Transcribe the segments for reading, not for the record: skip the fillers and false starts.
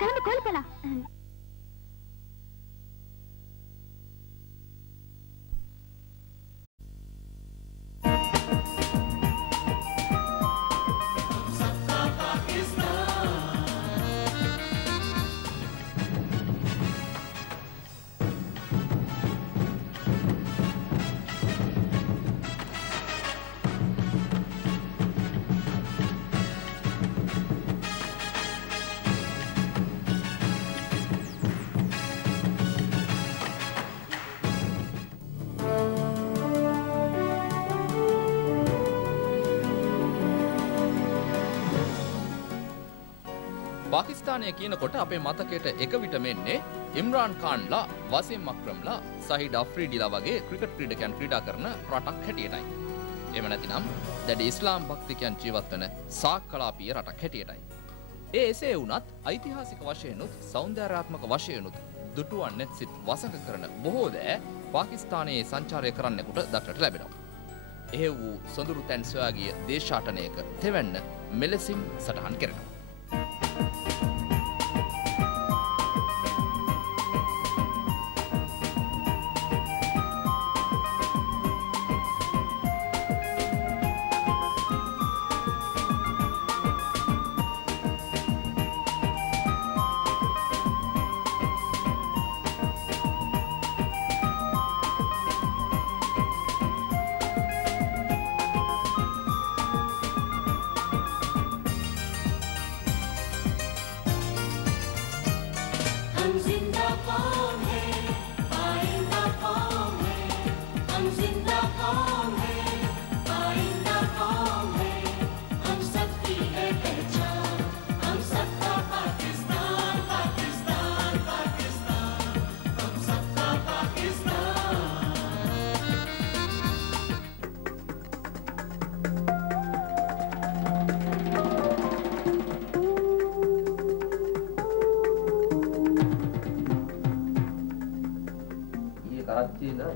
කරන්න කොල්පලා. පාකිස්තානය කියනකොට අපේ මතකයට එක විටම එන්නේ ඉම්රාන් ඛාන්ලා, වසීම් අක්‍රම්ලා, සහීඩ් අෆ්රීඩිලා වගේ ක්‍රිකට් ක්‍රීඩකයන් ක්‍රීඩා කරන රටක් හැටියටයි. එහෙම නැතිනම් දැඩි ඉස්ලාම් භක්තිකයන් ජීවත් වන සාක්කලාපීය රටක් හැටියටයි. එසේ වුණත් ඓතිහාසික වශයෙන්ුත් සෞන්දර්යාත්මක වශයෙන්ුත් දුටුවන්නේත් සිත් වසඟ කරන බොහෝ දෑ පාකිස්තානයේ සංචාරය කරන්නෙකුට දක්නට ලැබෙනවා. එහෙව් වූ සොඳුරු තැන් සොයා ගිය දේශාටනයක තෙවැන්න මෙලෙසින් සටහන් කරනවා.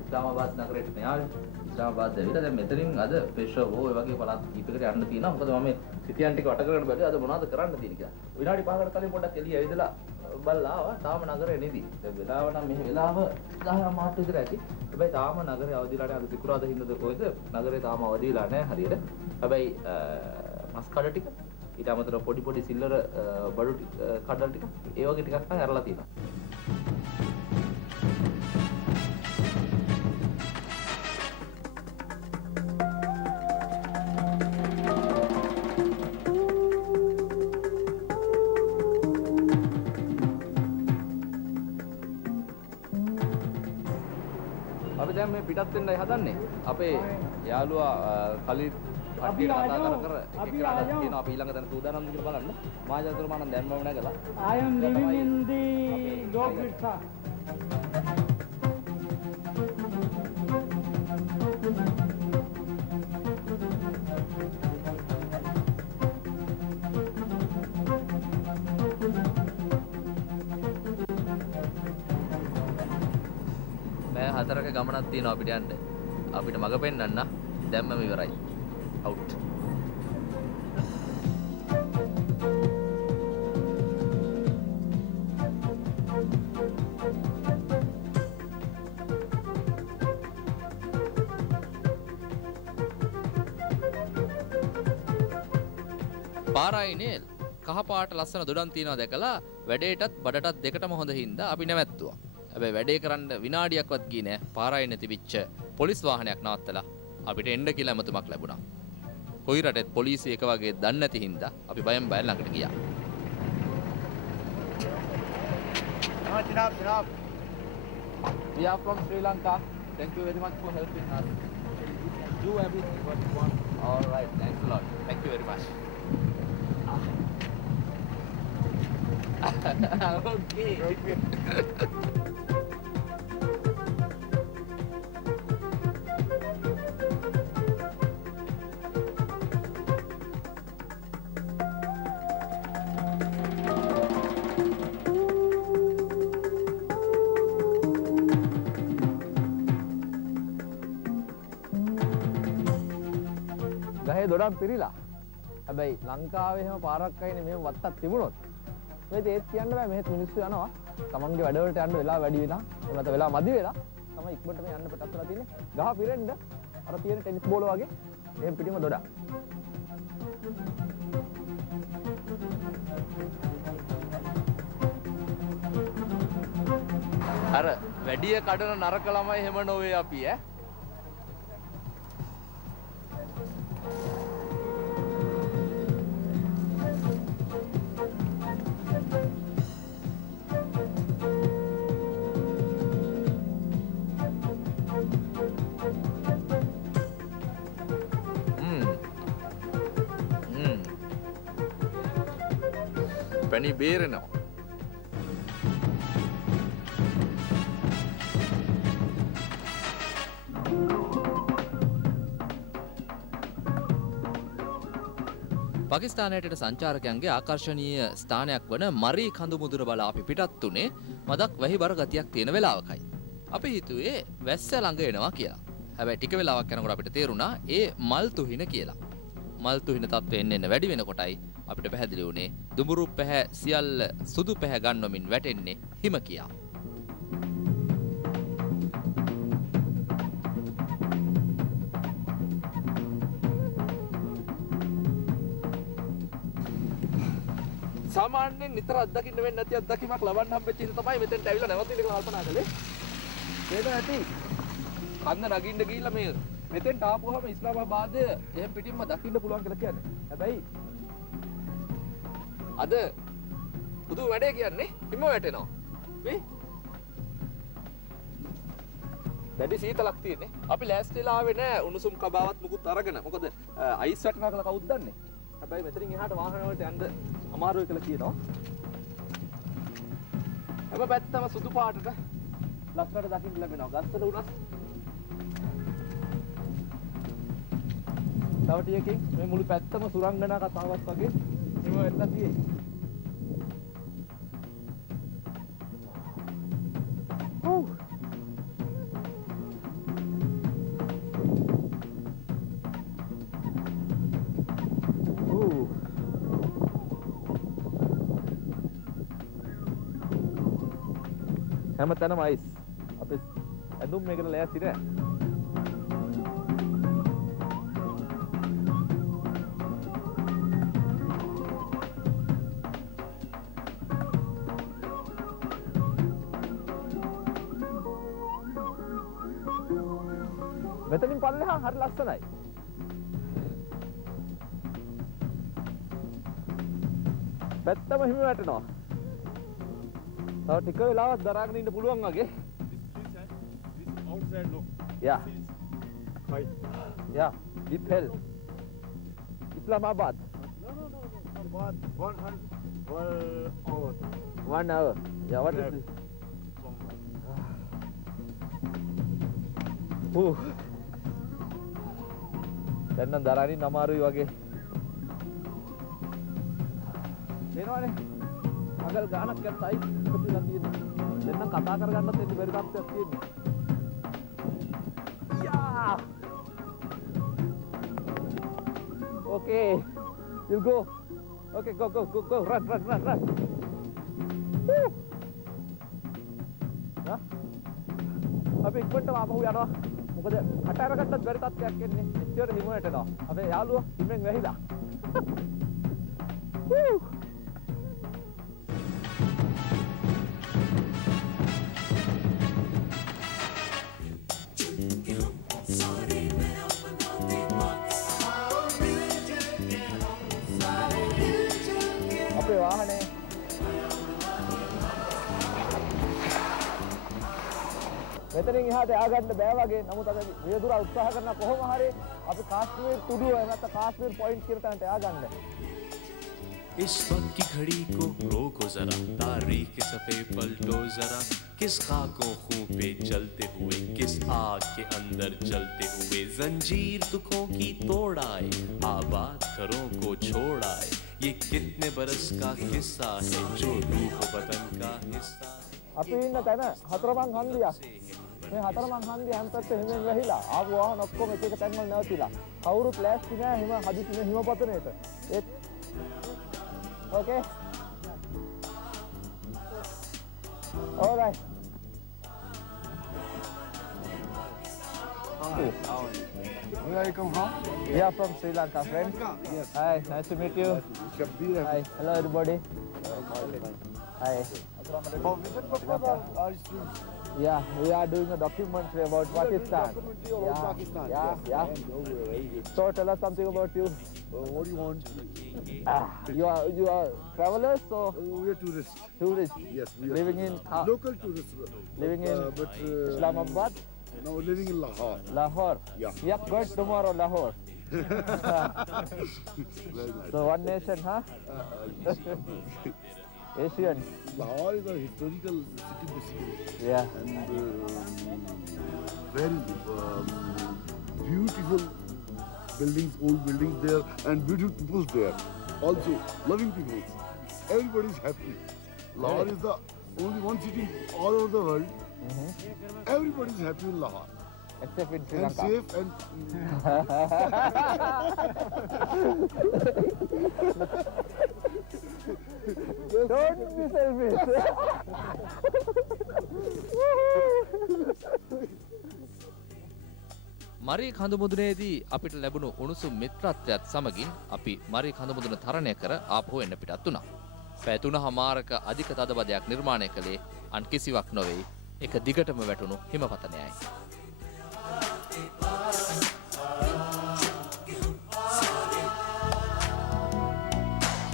ඉස්ලාමාබාද් නගරයට මෙයාවේ ඉස්ලාමාබාද් ඇවිල්ලා දැන් මෙතනින් අද පෙෂවර් ඒ වගේ පළාත් කීපයකට යන්න තියෙනවා. මොකද මම මේ සිටියන් ටික වට කරගෙන බැලුවා අද මොනවද කරන්න තියෙන්නේ කියලා. විනාඩි 5කට කලින් පොඩ්ඩක් එළිය ඇවිදලා බලලා ආවා. තාම නගරේ නෙදි. දැන් වෙලාව නම් මෙහි වෙලාව 10 මාත් විතර ඇති. හැබැයි තාම නගරේ අවදිලාට අද සිකුරාදා හින්දාද කොහෙද නගරේ තාම අවදිලා නැහැ හරියට. හැබැයි මස් කඩ ටික ඊට අමතරව පොඩි සිල්ලර බඩු කඩල් ටික ඒ වගේ ටිකක් නම් අරලා තියෙනවා. දැන් මේ පිටත් වෙන්නයි හදන්නේ. අපේ යාළුවා කලින් කට්ටියට කතා කර එකෙක්ට කියනවා අපි ඊළඟ තැන සූදානම්ද කියලා බලන්න. මහජනතුරු මම දැම්මම නැගලා. I am living in the dog pizza. හතරක ගමනක් තියෙනවා අපිට යන්න. අපිට මග පෙන්නන්න දැම්මම ඉවරයි. අවුට්. පාරායිනේ කහ පාට ලස්සන දොඩම් තියනවා දැකලා වැඩේටත් බඩටත් දෙකටම හොඳ හින්දා අපි නැවැත්තුවා. හැබැයි වැඩේ කරන්න විනාඩියක්වත් ගියේ නෑ. පාරායිනේ තිබිච්ච පොලිස් වාහනයක් නවත්තලා අපිට එන්න කියලා ඇමතුමක් ලැබුණා. කොයි රටෙත් පොලිසිය එක වගේ දන්නේ නැති හින්දා අපි බයෙන් ළඟට ගියා. Janaab. We are from Sri Lanka. Thank you very much for helping us. Do everything what you want. All right, thanks a lot. Thank you very much. Okay. ගහේ දොඩම් පිරීලා. හැබැයි ලංකාවේ හැම පාරක් අයිනේ මෙහෙම වත්තක් තිබුණොත් මේ ඒත් කියන්න බෑ මෙහෙත් මිනිස්සු යනවා. තමන්ගේ වැඩවලට යන්න වෙලා වැඩි වෙනා. එහෙම නැත්නම් වෙලා මදි වෙලා තමයි ඉක්මනට මේ යන්න පිටත් වෙලා තියෙන්නේ. ගහ පිරෙන්න අර තියෙන ටෙනිස් බෝල වගේ එහෙම පිටින්ම දොඩා. අර වැඩිය කඩන නරක ළමයි හැම නොවේ අපි ඈ. පැණි බේරෙනවා. පාකිස්තානයට සංචාරකයන්ගේ ආකර්ශනීය ස්ථානයක් වන මරී කඳු මුදුර බලා අපි පිටත් උනේ මදක් වැහිබර ගතියක් තියෙන වෙලාවකයි. අපි හිතුවේ වැස්ස ළඟ එනවා කියලා. හැබැයි ටික වෙලාවක් යනකොට අපිට තේරුණා ඒ මල් තුහින කියලා. මල් තුහින තත්ත්වය එන්න වැඩි වෙනකොටයි අපිට පැහැදිලි වුණේ දුඹුරු පැහැ සියල්ල සුදු පැහැ ගන්වමින් වැටෙන්නේ හිම කියා. සාමාන්‍යයෙන් නිතර අත්දකින්න වෙන්නේ නැති අත්දැකීමක් ලබන්න හම්බෙච්ච ඉතින් තමයි මෙතෙන්ට ඇවිල්ලා නැවතින්න කියලා කල්පනා කළේ. ඒක ඇති. කන්ද නගින්න ගිහිල්ලා මේ මෙතෙන්ට ආපුවාම ඉස්ලාමාබාද් එහෙම් පිටින්ම දකින්න පුළුවන් කියලා කියන්නේ. හැබැයි අද පුදු වැඩේ කියන්නේ හිම වැටෙනවා. මේ දැඩි සීතලක් තියෙන්නේ. අපි ලෑස්තිලා ආවේ නෑ උණුසුම් කබාවත් මුකුත් අරගෙන. මොකද අයිස් වැටෙනවා කියලා කවුද දන්නේ? හැබැයි මෙතනින් එහාට වාහන වලට යන්න අමාරුයි කියලා කියනවා. හැම පැත්තම සුදු පාටට ලස්සනට දකින්න ලැබෙනවා. ගස්වල උනත් තව ටිකකින් මේ මුළු පැත්තම සුරංගනා කතාවක් වගේ හිම වෙලා තියෙන්නේ. හැමතැනම අයිස්. අපි ඇඳුම් මේකට ලෑස්ති නෑ. මෙතනින් පල්ලෙහා හරි ලස්සනයි. පැත්තම හිම වැටෙනවා. තව ටික වෙලාවක් දරාගෙන ඉන්න පුළුවන් වගේ. This outside look. Yeah. Right. Yeah. Deep hell. Islamabad. No. About 1 hour. 1 hour. Yeah, what is this? දැන් නම් දරානින් අමාරුයි වගේ. වෙනවනේ. අගල් ගානක් යන සයිස් එකතු වෙලා තියෙනවා. දැන් නම් කතා කරගන්නත් එන්න බැරි තත්ත්වයක් තියෙනවා. යා! Okay. You'll go. Okay, go. Run. Woo! Ha? අපි ඉක්මනට ආපහු යනවා. මොකද අට අරගත්තත් බැරි තත්ත්වයක් එන්නේ. එච්චර හිම වැටෙනවා. අපේ යාළුවා හිමෙන් වැහිලා. Woo! අපේ වාහනේ මෙතනින් එහාට ය아가න්න බෑ වගේ. නමුත් අපි විදුර උත්සාහ කරන කොහොම හරි අපි කාශ්මීර තුඩුව නැත්නම් කාශ්මීර පොයින්ට් කියන තැනට ය아가න්න. इस वक्त की घड़ी को रोको जरा, तारीख सफ़े पलटो जरा, किस खाकों खूं पे चलते हुए, किस आग के अंदर जलते हुए, जंजीर दुखों की तोड़ाए, आबाद घरों को छोड़ाए, ये कितने बरस का किस्सा है जो रूह वतन का हिस्सा. අපි ඉන්න තැන හතරමං හන්දියක්. මේ හතරමං හන්දිය හැම පැත්තේ හිමෙන් වැහිලා. ආපු වාහන ඔක්කොම එක එක තැන්වල නැවතිලා. කවුරුත් ලෑස්ති නෑ හිම හදිසියේ හිම පතනේට. ඒත් Okay. All right. Where I come from? We are from Sri Lanka, friend. Yes. Hi, nice to meet you. Shabir. Hi, hello everybody. Hi. For visit purpose or students? Yeah, we are doing a documentary about Pakistan. Documentary about Pakistan. Yeah, Yes. yeah. Very good. So tell us something about you. What do you want? You are travelers or We are tourists. tourists Yes, we are living in local tourists. living in but Islamabad, now living in Lahore. Lahore. Yeah. Yep, good tomorrow, Lahore. Very nice. So one nation, huh? Asian. Lahore is a historical city basically, Yeah. and very beautiful buildings, old buildings there, and beautiful people there. Also, loving people. Everybody is happy. Lahore is the only one city all over the world. Everybody is happy in Lahore. Except in Sri And Lanka. safe and Don't be selfish. මරී කඳුමුදුනේදී අපිට ලැබුණු උණුසුම් මිත්‍රත්වයත් සමගින් අපි මරී කඳුමුදුන තරණය කර ආපහු එන්න පිටත් වුණා. පැය 3:00මාරක අධික තදබදයක් නිර්මාණය කළේ අන් කිසිවක් නොවේ. එක දිගටම වැටුණු හිමපතනයයි.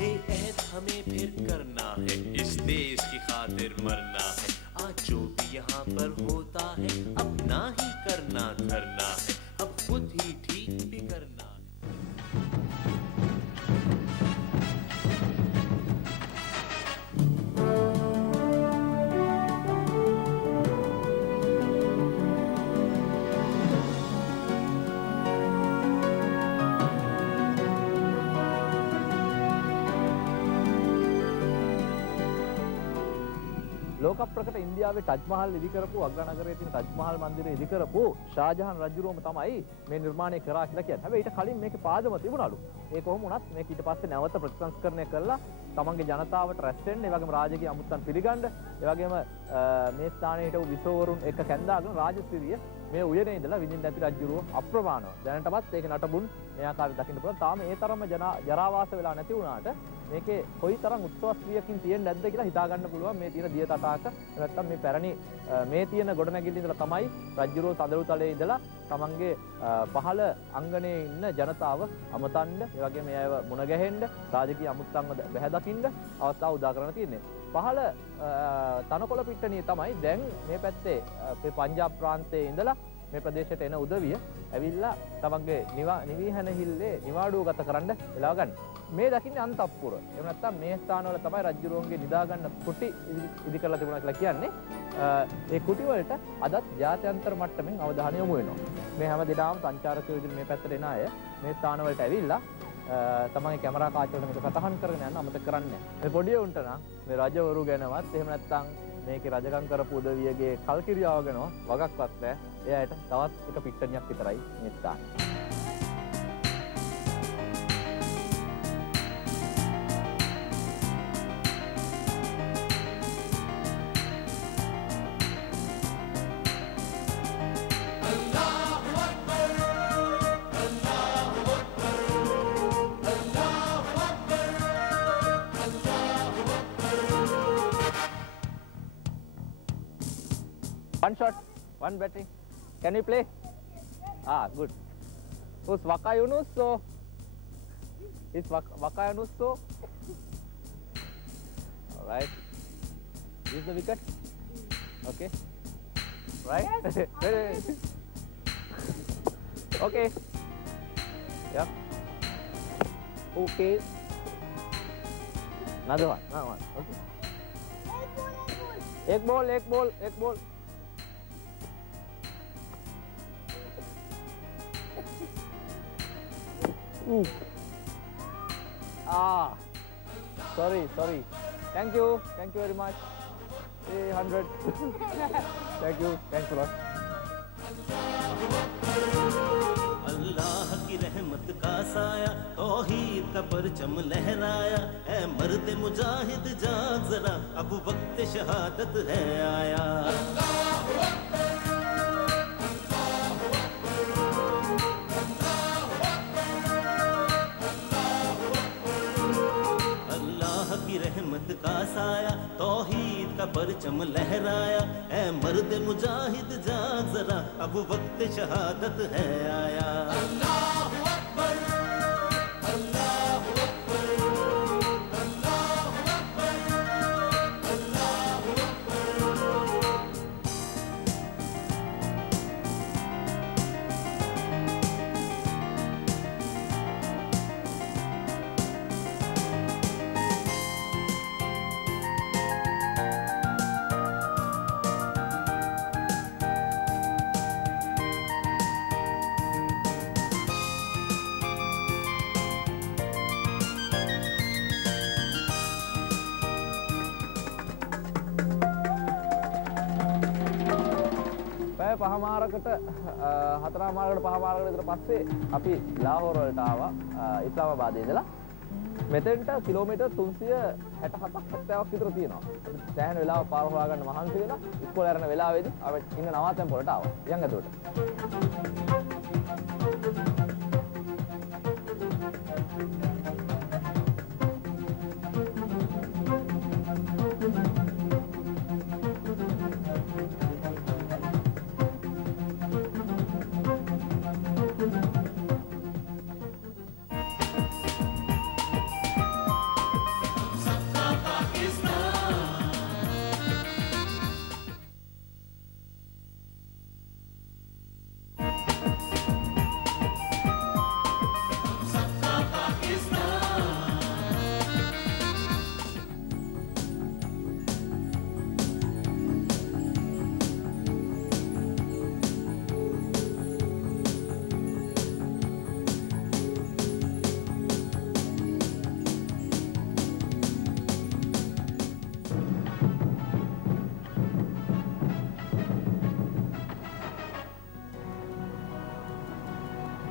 ये ऐद हमें फिर करना है, इस देश की खातिर मरना है। आज जो भी यहाँ पर होता है, अपना ही करना धरना है, अब खुद ही ठीक भी करना है। ලෝක ප්‍රකට ඉන්දියාවේ ටජ් මහල් ඉදි කරපු අග්‍රනගරයේ තියෙන ටජ් මහල් මන්දිරය ඉදි කරපු ෂාජහාන් රජුරුවම තමයි මේ නිර්මාණය කරා කියලා කියන්නේ. හැබැයි ඊට කලින් මේකේ පාදම තිබුණලු. ඒ කොහොම වුණත් මේක ඊට පස්සේ නැවත ප්‍රතිසංස්කරණය කරලා තමන්ගේ ජනතාවට රැස් වෙන්න, ඒ වගේම රාජකීය අමුත්තන් පිළිගන්න, ඒ වගේම මේ ස්ථානයේ හිටපු විසෝවරුන් එක කැඳාගෙන රාජසිරිය මේ උයනේ ඉඳලා විඳින්න ඇති රජුරුව අප්‍රමාණව. දැනටමත් ඒක නටබුන් මේ ආකාරයට දකින්න පුළුවන්. තාම ඒ තරම්ම ජරාවාස වෙලා නැති වුණාට මේකේ කොයිතරම් උත්සවස්ත්‍රියකින් තියෙන්නේ නැද්ද කියලා හිතා ගන්න පුළුවන් මේ තියෙන දිය තටාක. නැත්තම් මේ පැරණි මේ තියෙන ගොඩනැගිල්ල ඉඳලා තමයි රජුරුව සඳරු තලයේ ඉඳලා තමන්ගේ පහළ අංගනේ ඉන්න ජනතාව අමතන්න, ඒ වගේම මේ අයව මුණ ගැහෙන්න, රාජකීය අමුත්තන්ව බැහැ දකින්න අවස්ථාව උදා කරගෙන තියෙන්නේ. පහළ තනකොළ පිට්ටනිය තමයි දැන් මේ පැත්තේ මේ පංජාබ් ප්‍රාන්තයේ ඉඳලා මේ ප්‍රදේශයට එන උදවිය ඇවිල්ලා තමන්ගේ නිවිහැනහිල්ලේ නිවාඩුව ගත කරන්න වෙලාව ගන්න. මේ දකින්නේ අන්තපුර. එහෙම නැත්නම් මේ ස්ථානවල තමයි රජුරුවන්ගේ නිදා ගන්න කුටි ඉදි කරලා තිබුණා කියලා කියන්නේ. ඒ කුටි වලට අදත් ජාත්‍යන්තර මට්ටමින් අවධානය යොමු වෙනවා. මේ හැම දිනම සංචාරකයෝ විදිහට මේ පැත්තට එන අය මේ ස්ථාන වලට ඇවිල්ලා තමන්ගේ කැමරා කාච් වලට මේක සටහන් කරගෙන යන්න අමතක කරන්නේ නැහැ. මේ පොඩි උන්ට නම් මේ රජවරු ගැනවත් එහෙම නැත්නම් මේකේ රජකම් කරපු උදවියගේ කල්කිරියාව ගැනවත් වගක්වත් නැහැ. එයාට තවත් එක පිට්ටනියක් විතරයි මේ ස්ථානේ. One shot, one batting. Can we play? Ah, good. Who's Waka Yunus? So, it's Waka Yunus. So, all right. This is the wicket. Okay. Right. Okay. Yeah. Okay. Another one. Another one. Okay. Ek ball, ek ball, ek ball. Ooh. Ah. Sorry. Thank you very much. 300. Thank you. Thanks a lot. अल्लाह की रहमत रहमत का साया, तौहीद का परचम लहराया। ऐ मर्द मुजाहिद जाग जरा, अब वक्त शहादत है आया। अल्लाह की रहमत का साया, तौहीद का परचम लहराया। ऐ मर्द मुजाहिद जाग जरा, अब वक्त शहादत है आया। පැය පහමාරකට හතරමාරකට පහමාරකට විතර පස්සේ අපි ලාහෝර වලට ආවා ඉස්ලාමාබාදේ ඉඳලා. මෙතෙන්ට කිලෝමීටර් 367ක් 70ක් විතර තියෙනවා. සෑහෙන වෙලාවක් පාර හොයාගන්න මහන්සි වෙලා ඉස්කෝලේ යන වෙලාවේදී අපි ඉන්න නවාතැන් පොළට ආවා. යන් ඇතුළට.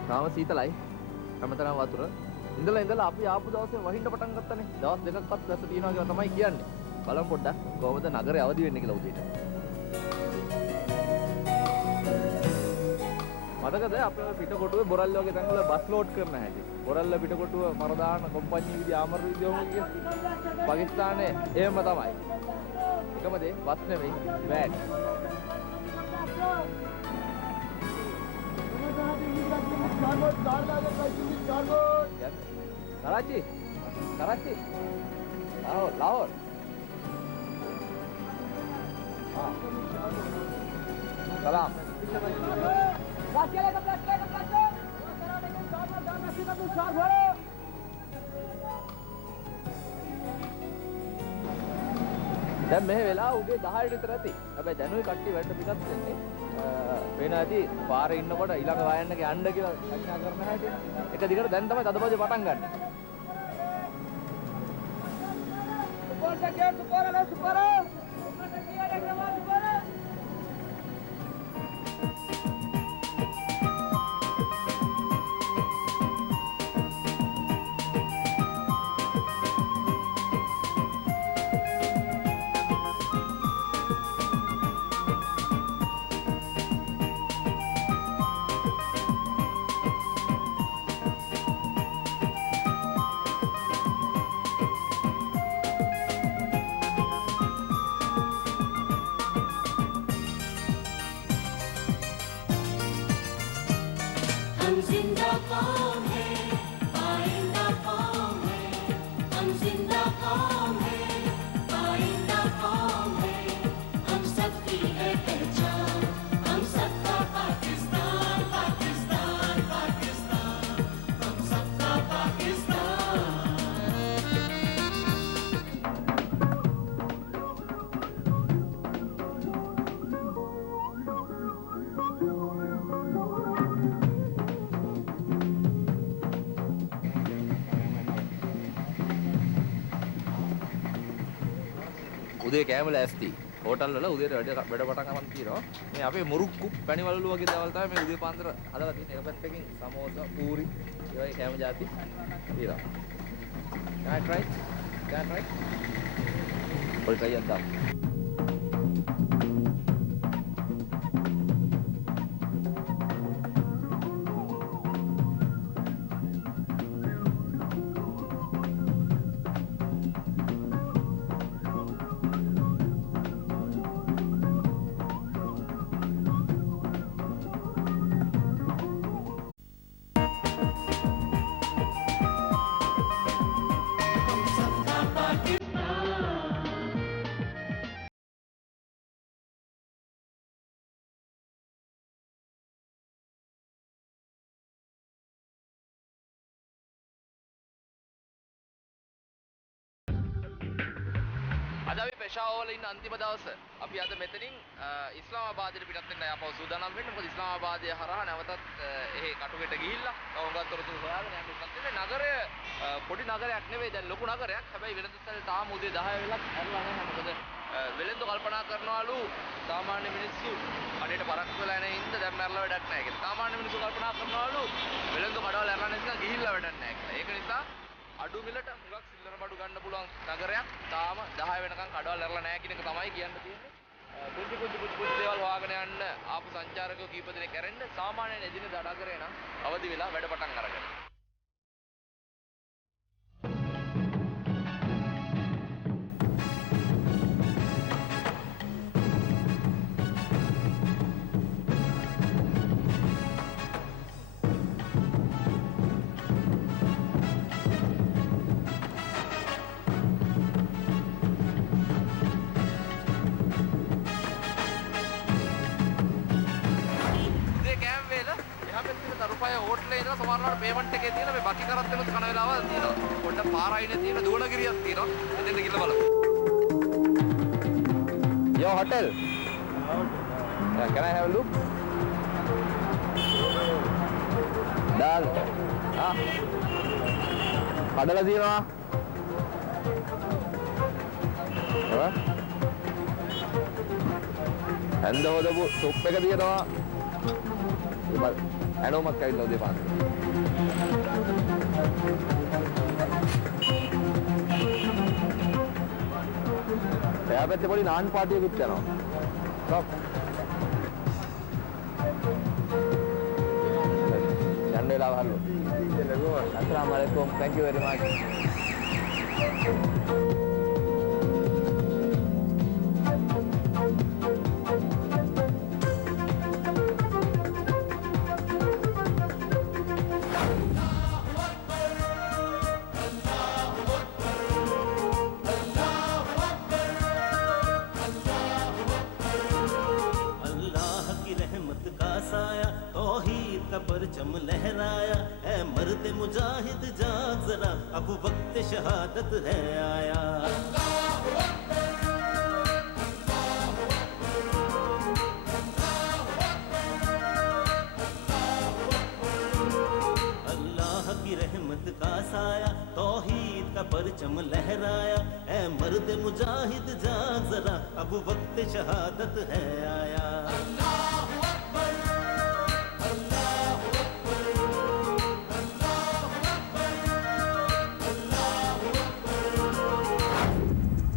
තාම සීතලයි. හැමතැනම වතුර. ඉඳලා අපි ආපු දවසේ වහින්න පටන් ගත්තනේ. දවස් දෙකක්වත් වැස්ස තියෙනවා කියලා තමයි කියන්නේ. බලමු පොඩ්ඩක් කොහොමද නගරේ අවදි වෙන්නේ කියලා උදේට. මතකද අපි පිටකොටුවේ බොරල්ල වගේ තැන්වල බස් ලෝඩ් කරන හැටි. බොරල්ල පිටකොටුව මරදාන කොම්පැනි විදි ආමර විදි වුණා කිය. පාකිස්තානේ එහෙම තමයි. එකම දේ බස් නෙමෙයි වෑන්. Karachi, Lahore. Salam. දැන් මේ වෙලාව උදේ 10ට විතර ඇති. හැබැයි දැනුයි කට්ටිය වැඩ පිටත් වෙන්නේ. වෙන ඇති පාරේ ඉන්නකොට ඊළඟ වායන්න එක යන්න කියලා කල්පනා කරන හැටි. එක දිගට දැන් තමයි තදබදේ පටන් ගන්න. हम जिंदा कौम है, आइंदा कौम है। हम जिंदा कौम है, आइंदा कौम है। हम सबकी है पहचान, हम सबका पाकिस्तान, पाकिस्तान, पाकिस्तान। हम सबका पाकिस्तान। උදේ කෑම ලෑස්ති. හෝටල් වල උදේට වැඩ පටන් ගන්න තියෙනවා. මේ අපේ මුරුක්කු පැණි වලලු වගේ දේවල් තමයි මේ උදේ පාන්දර හදලා තියෙන්නේ. එක පැත්තකින් සමෝසා, පූරි, ඒ වගේ කෑම જાති තියෙනවා. Can I try? Can I try? Or try and down. අද අපි පෙෂාවර් වල ඉන්න අන්තිම දවස. අපි අද මෙතනින් ඉස්ලාමාබාදයට පිටත් වෙන්න ආපහු සූදානම් වෙන්න. මොකද ඉස්ලාමාබාදය හරහා නැවතත් එහේ කටුගෙට ගිහිල්ලා තවංගත් තොරතුරු හොයාගෙන යන්න උත්සාහ කරනවා. නගරය පොඩි නගරයක් නෙවෙයි, දැන් ලොකු නගරයක්. හැබැයි වෙළඳසැල් තාම උදේ 10 වෙලක් ඇරලා නැහැ. මොකද වෙළඳ කල්පනා කරනවලු සාමාන්‍ය මිනිස්සු කඩේට පරක්කු වෙලා නැ ඉන්න දැන් මැරලා වැඩක් නැහැ කියලා. සාමාන්‍ය මිනිස්සු කල්පනා කරනවලු වෙළඳ කඩවල ඇරලා නැතිනම් ගිහිල්ලා වැඩක් නැහැ කියලා. ඒක නිසා අඩු මිලට හුඟක් සිල්ලර බඩු ගන්න පුළුවන් නගරයක් තාම 10 වෙනකන් කඩවල් ඇරලා නැහැ කියන එක තමයි කියන්න තියෙන්නේ. පුංචි දේවල් හොයාගෙන යන්න ආපු සංචාරකයෝ කීප දෙනෙක් ඇරෙන්න සාමාන්‍යයෙන් එදිනෙදා නගරේ නම් අවදි වෙලා වැඩ පටන් අරගෙන. සමහරවල් පේමන්ට් එකේ තියෙන මේ බකි කරත් වෙනත් කන වෙලාවල් තියෙනවා. පොඩ්ඩක් පාර අයිනේ තියෙන දුවනගිරියක් තියෙනවා. එතෙන්ට ගිහලා බලමු. Your hotel. Can I have a look? Dal. Ah. කඩලා තියෙනවා. හැන්ද හොදපු සුප් එක තියෙනවා. ඇනෝමක් ඇවිල්ලා උදේ පාන්දර. එයා පැත්තේ පොඩි නාන් පාටියකුත් යනවා. stop. යන්න වෙලාව හරිලු. අස්ලාම් අලයිකුම්. thank you very much. परचम लहराया ऐ मर्द मुजाहिद जाग जरा अब वक्त शहादत है आया अल्लाह की रहमत का साया तौहीद का परचम लहराया ऐ मर्द मुजाहिद जाग जरा अब वक्त शहादत है आया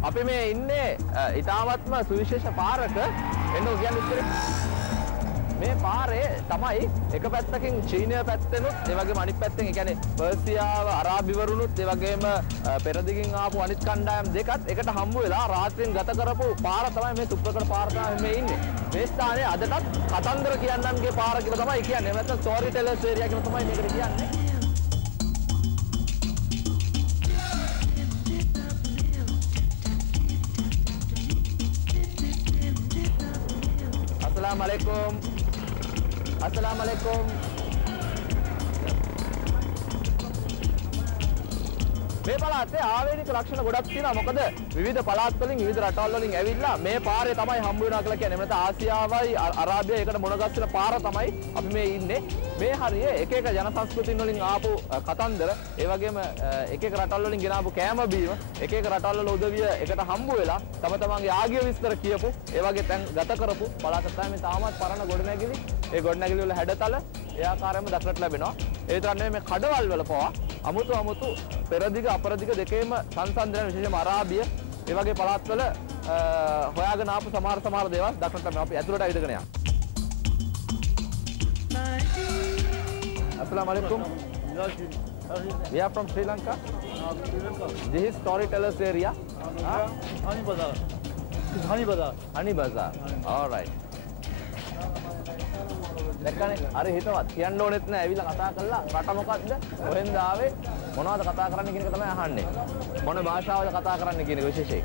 අපි මේ ඉන්නේ ඉතාමත්ම සුවිශේෂ පාරක එන්න කියන්නේ ඉතින් මේ පාරේ තමයි එක පැත්තකින් චීනය පැත්තෙනුත් ඒ වගේම අනිත් පැත්තෙන් ඒ කියන්නේ පර්සියාව අරාබිවරුනුත් ඒ වගේම පෙරදිගින් ආපු අනිත් කණ්ඩායම් දෙකත් එකට හම්බ වෙලා රාත්‍රියෙන් ගත කරපු පාර තමයි මේ සුප්‍රකට පාර තමයි මේ ඉන්නේ මේ ස්ථානයේ අදටත් කතන්දර කියන්නන්ගේ පාර කියලා තමයි කියන්නේ නැත්නම් ස්ටෝරි ටෙලර්ස් ඒරියා කියලා තමයි මේකට කියන්නේ Assalamualaikum. Assalamualaikum. මේ පළාතේ ආවේනික ලක්ෂණ ගොඩක් තියෙනවා. මොකද විවිධ පළාත් වලින් විවිධ රටවල් වලින් ඇවිල්ලා මේ පාරේ තමයි හම්බ වෙනවා කියලා කියන්නේ. නැත්නම් ආසියාවයි අරාබියයි එකට මොන ගස්සන පාර තමයි අපි මේ ඉන්නේ. මේ හරිය එක එක ජන සංස්කෘතින් වලින් ආපු කතන්දර, ඒ වගේම එක එක රටවල් වලින් ගෙනාපු කෑම බීම, එක එක රටවල් වල උදවිය එකට හම්බ වෙලා තම තමන්ගේ ආගිය විස්තර කියපු, ඒ වගේ තැන් ගත කරපු පළාත තමයි මේ තාමත් පරණ ගොඩනැගිලි ඒ ගොඩනැගිලි වල හැඩතල ඒ ආකාරයෙන්ම දක්නට ලැබෙනවා. ඒ විතරක් නෙමෙයි මේ කඩවල් වල පවා අමුතු පෙරදිග අපරදිග දෙකේම සංසන්දනය විශේෂයෙන්ම අරාබිය ඒ වගේ පළාත්වල හොයාගෙන ආපු සමහර දේවල් දක්නට ලැබෙනවා. අපි ඇතුළට ඇවිදගෙන යමු. Assalamu alaikum. We are from Sri Lanka. This is storytellers area. Honey Bazaar. It's Honey Bazaar. Honey Bazaar. All right. දැක්කනේ අර හිතවත් කියන්න ඕනෙත් නෑ ඇවිල්ලා කතා කරලා රට මොකද්ද කොහෙන්ද ආවේ මොනවද කතා කරන්න කියන එක තමයි අහන්නේ මොන භාෂාවද කතා කරන්න කියන එක විශේෂයි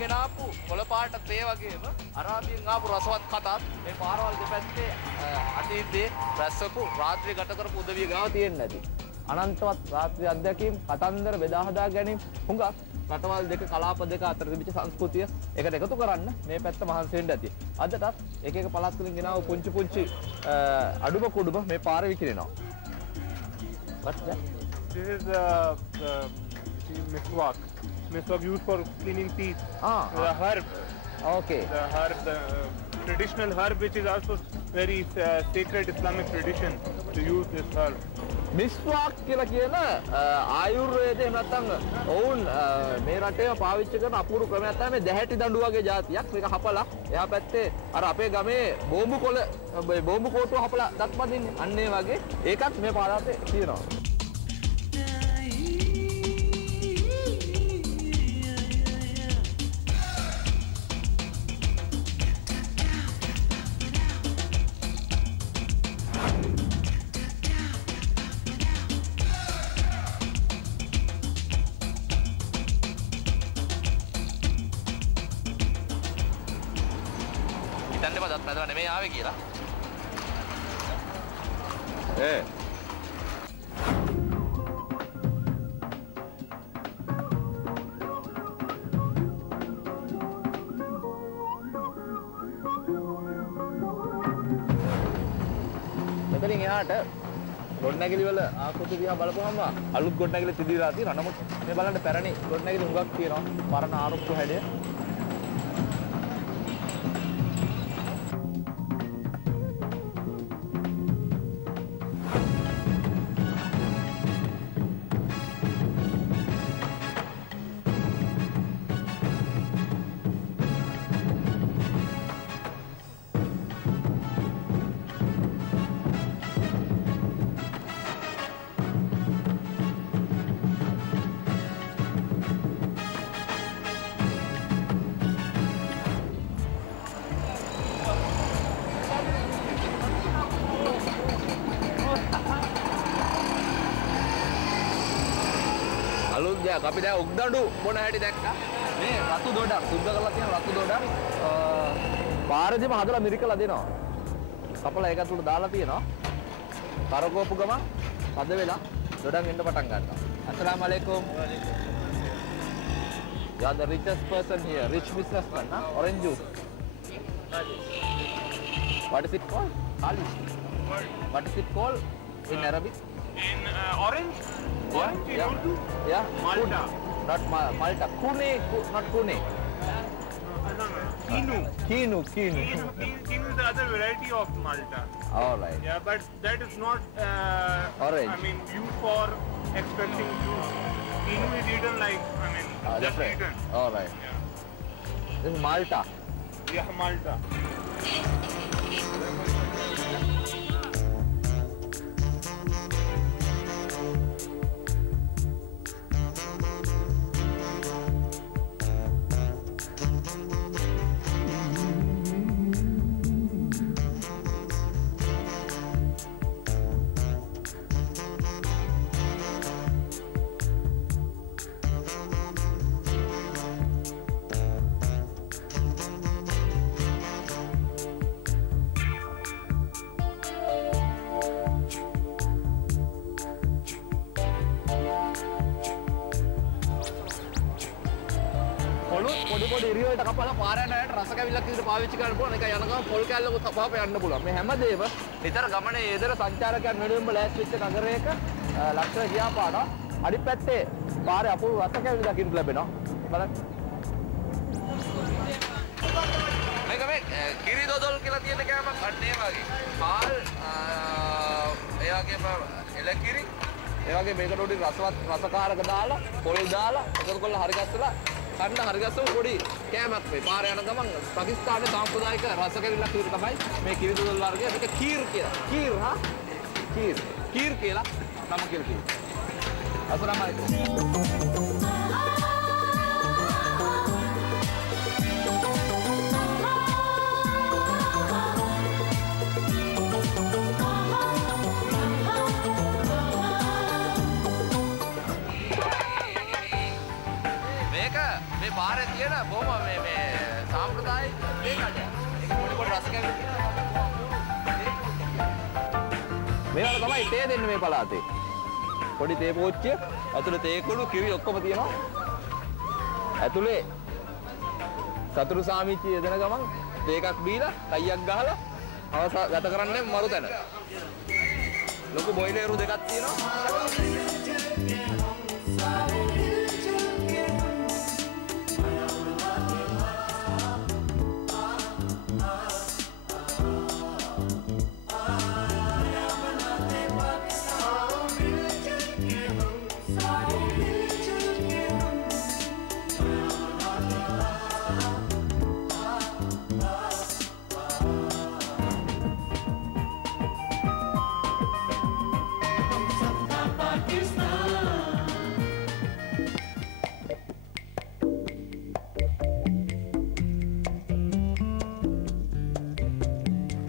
ගෙනාපු කොළපාට තේ වගේම අරාබියෙන් ආපු රසවත් කතාත් මේ පාරවල් දෙපැත්තේ අතීතයේ රැස්සපු රාත්‍රී ගත කරපු උදවිය ගාව තියෙන්නේ නැති. අනන්තවත් රාත්‍රී අත්දැකීම් කතන්දර බෙදා හදා ගැනීම හුඟක් රටවල් දෙක කලාප දෙක අතර තිබිච්ච සංස්කෘතිය එකට එකතු කරන්න මේ පැත්ත මහන්සි වෙන්න ඇති. අදටත් එක එක පළාත් වලින් ගෙනාවු පුංචි අඩුම කුඩුම මේ පාරේ විකිරෙනවා. What's that? This is miswak. Miswak used for cleaning teeth. The herb. Okay. The herb, the traditional herb, which is also very sacred Islamic tradition to use this herb. මිස්වාක් කියලා කියන ආයුර්වේදයේ නැත්නම් ඔවුන් මේ රටේ පාවිච්චි කරන අපූර්ව ක්‍රමයක් තමයි මේ දැහැටි දඬු වගේ જાතියක්. මේක හපලා එහා පැත්තේ අර අපේ ගමේ බෝම්බු කෝටුව හපලා දත්පදින්නේ. අන්න ඒ වගේ ඒකත් මේ පාරාතේ තියෙනවා. හිතන්නේ මදත් නැදලා නෙමෙයි ආවේ කියලා. මෙතනින් එහාට ගොඩනැගිලි වල ආකෘති දිහා බලපුවම අලුත් ගොඩනැගිලි තිදිලා තියෙනවා. නමුත් මේ බලන්න පැරණි ගොඩනැගිලි හුඟක් තියෙනවා. පරණ ආරුක්කු හැඩය. අලුත් දෙයක් අපි දැන් උක්දඬු බොන හැටි දැක්කා. මේ රතු දොඩක් සුද්ධ කරලා තියෙන රතු දොඩක් පාරේදීම හදලා මිරිකලා දෙනවා. කපලා ඒක ඇතුළට දාලා තියෙනවා. කරකෝපු ගමන් හද වෙලා දොඩන් එන්න පටන් ගන්නවා. අස්සලාමු අලයිකුම්. You are the richest person here, rich businessman, huh? Orange juice. What is it called? Khalis. What is it called in Arabic? In orange? Orange in Urdu? Yeah. Malta. Not Malta. Kune, not Kune. No. Kinu. Kinu. Kinu is the other variety of Malta. All right. Yeah, but that is not, Orange. I mean, used for extracting juice. Kinu is eaten like, I mean, just different. eaten. All right. Yeah. This is Malta. Yeah, Malta. අඟුරු පොඩි පොඩි ඉරි වලට කපලා පාරයට ඇට රස කැවිල්ලක් විදිහට පාවිච්චි කරන්න පුළුවන්. ඒක යන ගමන් පොල් කැල්ලක තපාප යන්න පුළුවන්. මේ හැමදේම නිතර ගමනේ යෙදෙන සංචාරකයන් වෙනුවෙන්ම ලෑස්ති වෙච්ච නගරයක ලක්ෂණ ගියාපාරක්. අනිත් පැත්තේ පාරේ අපූර්ව රස කැවිලි දකින්න ලැබෙනවා. බලන්න. මේක මේ කිරි දොදොල් කියලා තියෙන කෑමක් අන්න ඒ වගේ. පාල් ඒ වගේම එලකිරි ඒ වගේ මේකට උඩින් රසකාරක දාලා පොල් දාලා එකතු කරලා හරි ගස්සලා කන්න හරි ගස්සම පොඩි කෑමක් මේ පාර යන ගමන් පාකිස්තානයේ සාම්ප්‍රදායික රස කැවිල්ලක් විතර තමයි මේ කිරි දොදොල් වර්ගය. මේක කීර් කියලා. කීර් හා කීර් කියලා නම කියලා කියනවා. अस्सलाम वालेकुम. මේ පාරේ තියෙන බොහොම මේ සාම්ප්‍රදායික මේකට ඒක පොඩි පොඩි රස කැවිලි මේවල තමයි තේ දෙන්නේ මේ පළාතේ. පොඩි තේ පෝච්චිය ඇතුලේ තේ කුළු කිරි ඔක්කොම තියෙනවා. ඇතුලේ සතුරු සාමිච්චි යදෙන ගමන් තේ එකක් බීලා කයියක් ගහලා අවස ගත කරන්නේ මරු තැන. ලොකු බොයිලර් දෙකක් තියෙනවා.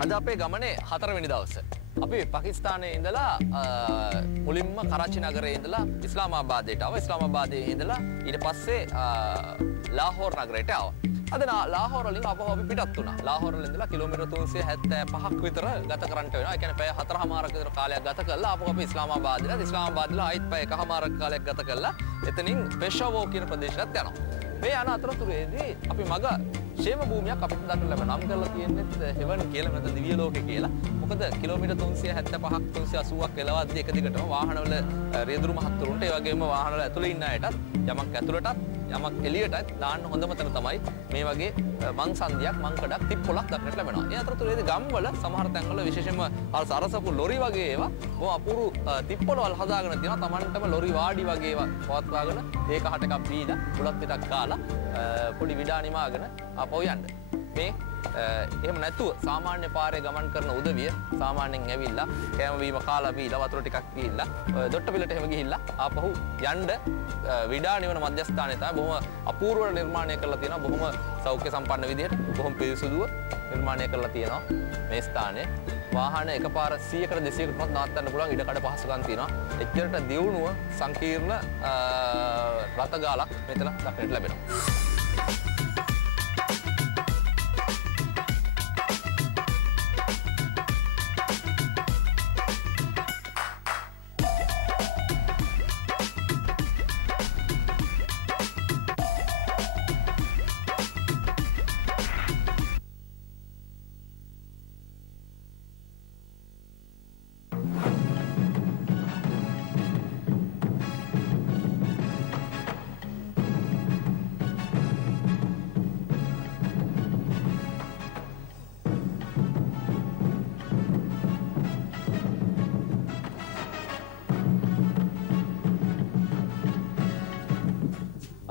අද අපේ ගමනේ 4 වෙනි දවසේ. අපි පාකිස්තානයේ ඉඳලා මුලින්ම කරාචි නගරයේ ඉඳලා ඉස්ලාමාබාදයට ආවා. ඉස්ලාමාබාදයේ ඉඳලා ඊට පස්සේ ලාහෝර් නගරයට ආවා. අද ලාහෝර වලින් අපහු අපි පිටත් වුණා. ලාහෝර වල ඉඳලා කිලෝමීටර් 375ක් විතර ගත කරන්න වෙනවා. ඒ කියන්නේ පැය 4මාරක විතර කාලයක් ගත කරලා අපහු අපි ඉස්ලාමාබාදට ඉස්ලාමාබාදලා ආයෙත් පැය 1මාරක කාලයක් ගත කරලා එතනින් පෙෂාවර් කියන ප්‍රදේශයට යනවා. මේ යන අතරතුරේදී අපි මග ශේම භූමියක් අපිට දක්වන්න ලැබෙනවා. නම් කරලා තියෙන්නේ හෙවන් කියලා නැත්නම් දිව්‍ය ලෝකේ කියලා. මොකද කිලෝමීටර් 375ක් 380ක් වෙලවද්දී එක දිගටම වාහනවල රියදුරු මහත්තුරුන්ට ඒ වගේම වාහනවල ඇතුලේ ඉන්න අයටත් යමක් ඇතුළටත් යමක් එළියටත් දාන්න හොඳම තැන තමයි මේ වගේ මං සන්ධියක් මං කඩක් තිප්පොලක් දක්නට ලැබෙනවා. ඒ අතරතුරේදී ගම්වල සමහර තැන්වල විශේෂයෙන්ම අරසපු ලොරි වගේ ඒවා බොහොම අපූර්ව තිප්පොළවල් හදාගෙන තියෙනවා. Tamanටම ලොරි වාඩි වගේ ඒවා පවත්වාගෙන ඒක හට එකක් බීලා බුලත් පිටක් කාලා පොඩි විඩා නිමාගෙන ආපහු යන්න. මේ එහෙම නැතුව සාමාන්‍ය පාරේ ගමන් කරන උදවිය සාමාන්‍යයෙන් ඇවිල්ලා කෑම බීම කාලා බීලා වතුර ටිකක් පීලා දොට්ටපිලට එහෙම ගිහිල්ලා ආපහු යන්න විඩා නිවන මධ්‍යස්ථානයේ තමයි බොහොම අපූර්ව නිර්මාණය කරලා තියෙනවා. බොහොම සෞඛ්‍ය සම්පන්න විදිහට බොහොම පිරිසුදුව නිර්මාණය කරලා තියෙනවා මේ ස්ථානය. වාහන එකපාර 100කට 200කට නවත්තන්න පුළුවන් ඉඩකඩ පහසුකම් තියෙනවා. එච්චරට දියුණුව සංකීර්ණ රථ ගාලක් මෙතන දක්නට ලැබෙනවා.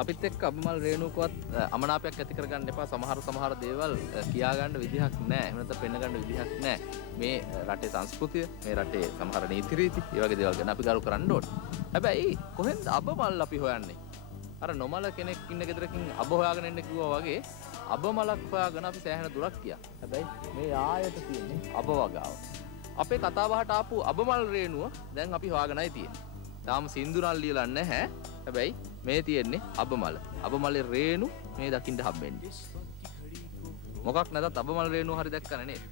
අපිත් එක්ක අබමල් රේණුකවත් අමනාපයක් ඇති කරගන්න එපා. සමහර දේවල් කියා ගන්න විදිහක් නැහැ. එහෙම නැත්නම් පෙන්න ගන්න විදිහක් නැහැ. මේ රටේ සංස්කෘතිය, මේ රටේ සමහර නීති රීති, ඒ වගේ දේවල් ගැන අපි ගරු කරන්න ඕනේ. හැබැයි කොහෙන්ද අබමල් අපි හොයන්නේ? අර නොමල කෙනෙක් ඉන්න ගෙදරකින් අබ හොයාගෙන එන්න කිව්වා වගේ අබමලක් හොයාගෙන අපි සෑහෙන දුරක් ගියා. හැබැයි මේ ආයත තියෙන්නේ අබ වගාව. අපේ කතාබහට ආපු අබමල් රේණුව දැන් අපි හොයාගෙනයි තියෙන්නේ. තාම සින්දුරල් ලියලා නැහැ. හැබැයි මේ තියෙන්නේ අබමල. අබමලේ රේණු මේ දකින්න හම්බෙන්නේ. මොකක් නැතත් අබමල රේණුව හරි දැක්කනේ නේද?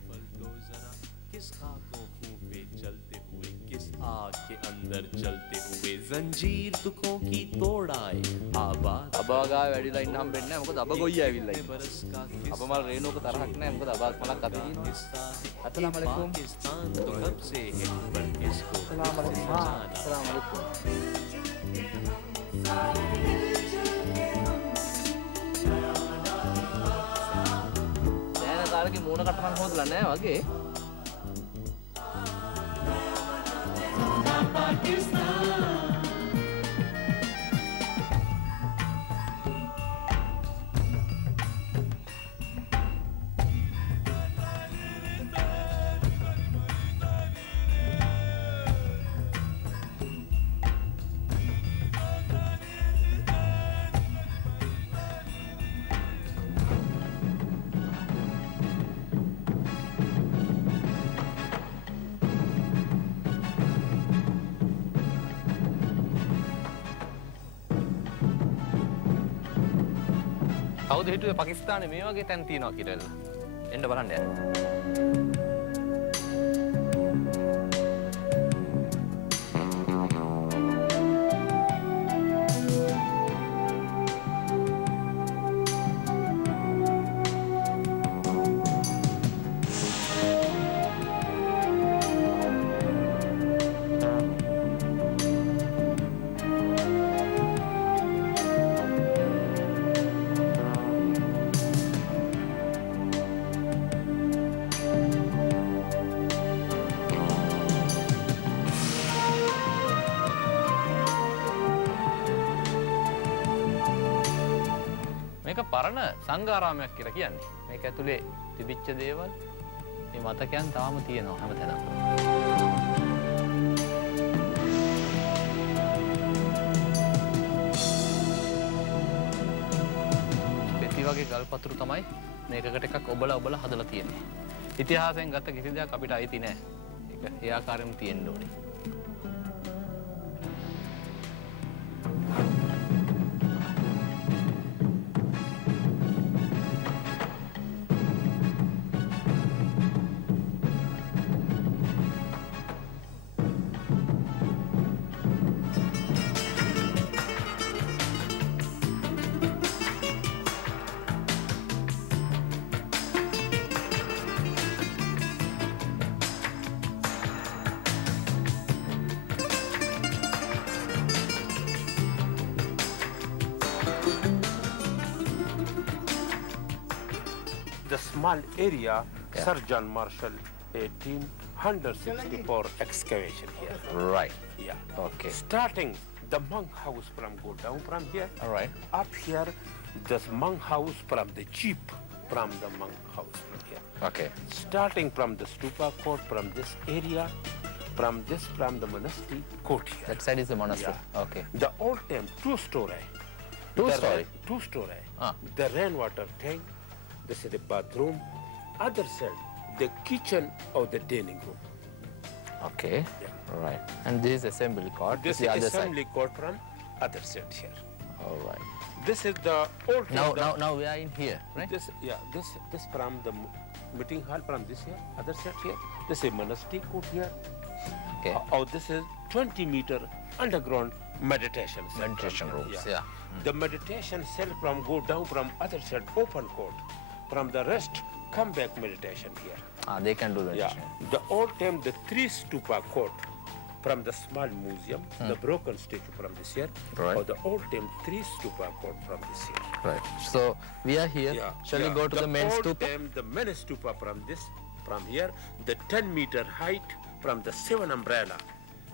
किस खाकों खूं पे चलते हुए किस आग के अंदर चलते हुए जंजीर दुखों की तोड़ आए आबाद අබාගා වැඩිලා ඉන්න හම්බෙන්නේ නැහැ. මොකද අබ ගොයියා ඇවිල්ලා ඉන්නේ. बरस का අප මල රේණුවක තරහක් නැහැ. මොකද අබාත් මලක් අතේ ඉන්නේ. अस्सलाम वालेकुम. पाकिस्तान तो कब से है पर इसको अस्सलाम वालेकुम. हाँ, अस्सलाम वालेकुम. දැන් කාලේ මූණ කටමන් හොදලා නැහැ වගේ. කවුද හිතුවේ පාකිස්තානේ මේ වගේ තැන් තියෙනවා කියලා? එන්න බලන්න යන්න. මේක පරණ සංඝාරාමයක් කියලා කියන්නේ. මේක ඇතුලේ තිබිච්ච දේවල් මේ මතකයන් තාම තියෙනවා හැමතැනම. පෙති වගේ ගල් පතුරු තමයි මේකකට එකක් ඔබලා හදලා තියෙන්නේ. ඉතිහාසයෙන් ගත්ත කිසි දෙයක් අපිට අයිති නෑ. ඒක ඒ ආකාරයෙන්ම තියෙන්න ඕනේ. The small area, Sir John Marshall, 1864 excavation here. Right. Yeah. Okay. Starting the monk house go down from here. All right. Up here, the monk house from the jeep from the monk house from here. Okay. Starting from the stupa court from this area, from the monastery court here. That side is the monastery. Yeah. Okay. The old time two-story. Two-story? Two-story. Ah. The rainwater tank. This is the bathroom. Other side, the kitchen or the dining room. Okay. Yeah. All right. And this is assembly court. This the is other assembly court from other side here. side. All right. This is the old. Now we are in here, right? This from the meeting hall from this here, other side here. This is monastery court here. Okay. This is 20-meter underground meditation cell. Meditation rooms. Yeah. The meditation cell go down from other side, open court. From the rest, come back meditation here. They can do that. Yeah. The old time, the 3 stupa court from the small museum, the broken statue from this year, Right. or the old time 3 stupa court from this year. Right. So we are here. Shall we go to the main old stupa? Time, the main stupa from here, the 10-meter height from the 7 umbrella,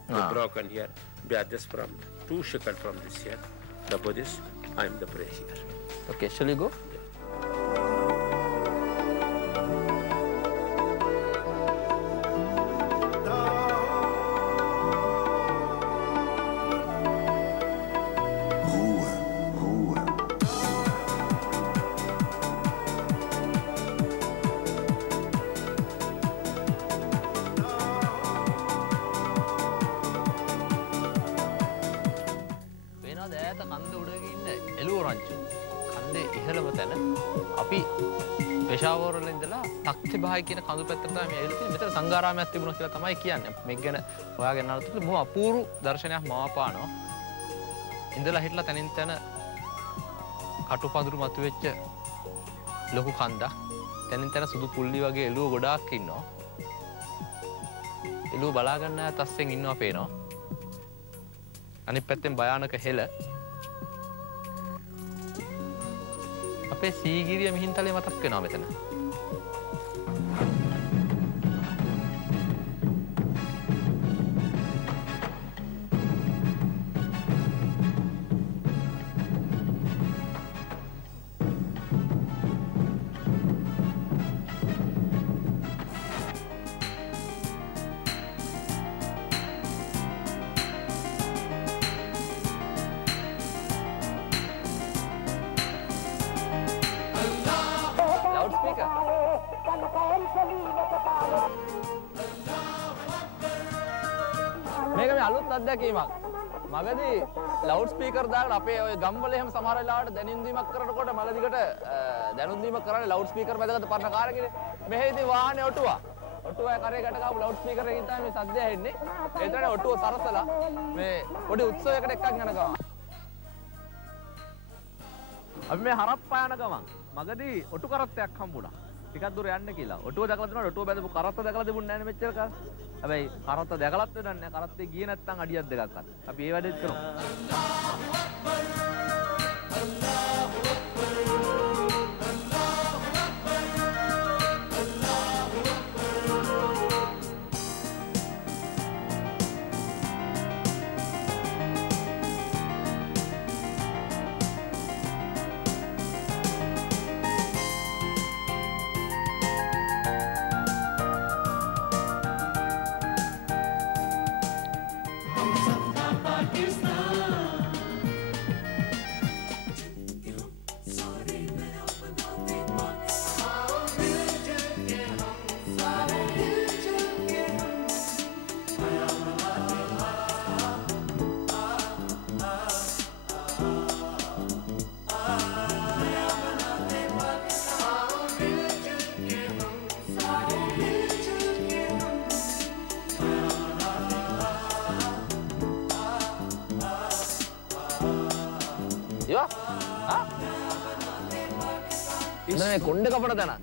the broken here. Yeah, this from 2 shekel from this year. The Buddhist, I am the pray here. Okay. Shall we go? මහද්දේ ඉහළම තැන අපි පෙෂාවර් වල ඉඳලා තක්තිබහයි කියන කඳු පැත්තට තමයි මේ ඇවිල්ලා තියෙන්නේ. මෙතන සංඝාරාමයක් තිබුණා කියලා තමයි කියන්නේ. මේක ගැන හොයාගෙන යනකොට මොහොම අපූර්ව දර්ශනයක් මවාපානවා. ඉඳලා හිටලා තනින් තන කටුපඳුරු මතුවෙච්ච ලොකු කන්දක්. තනින් තන සුදු පුල්ලි වගේ එළුව ගොඩාක් ඉන්නවා. එළුව බලා ගන්න අය තස්සෙන් ඉන්නවා පේනවා. අනිත් පැත්තෙන් භයානක හෙළ. අපේ සීගිරිය මිහින්තලේ මතක් වෙනවා මෙතන. මේක මේ අලුත් අත්දැකීමක්. මගදී ලවුඩ් ස්පීකර් දාගෙන අපේ ඔය ගම්වල එහෙම සමහර වෙලාවට දැනුම් දීමක් කරනකොට මල දිගට දැනුම් දීමක් කරන්නේ ලවුඩ් ස්පීකර් මැදගත පරණ කාරකේ. මෙහෙ ඉතින් වාහනේ ඔටුවා. ඔටුවා කරේ ගැට ගාපු ලවුඩ් ස්පීකර් එකකින් තමයි මේ සද්දය ඇහෙන්නේ. ඒ තරේ ඔටුව සරසලා මේ පොඩි උත්සවයකට එක්කන් යන ගමන්. අපි මේ හරප්පා යන ගමන් මගදී ඔටු කරත්තයක් හම්බුණා. ටිකක් දුර යන්න කියලා. ඔටුව දැකලා දෙනවා ඔටුව බැඳපු කරත්ත දැකලා තිබුණේ නැහැ නේ මෙච්චර කාලේ. හැබැයි කරත්ත දැකලත් වෙන්නේ නැහැ. කරත්තේ ගියේ නැත්නම් අඩියක් දෙකක් අත්. අපි ඒ වැඩේත් කරමු. नहीं कुंड का पड़ा था ना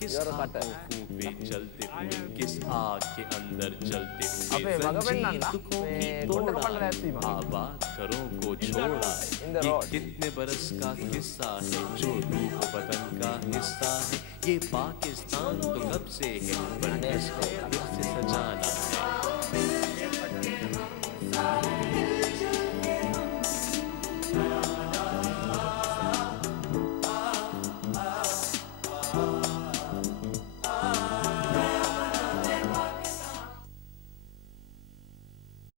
किस आंखों पे चलते हुए किस आग के अंदर जलते हुए आबाद घरों को छोड़ा ये कितने बरस का किस्सा है जो रूह बदन का हिस्सा है ये पाकिस्तान तो कब से है पर इसको फिर से सजाना है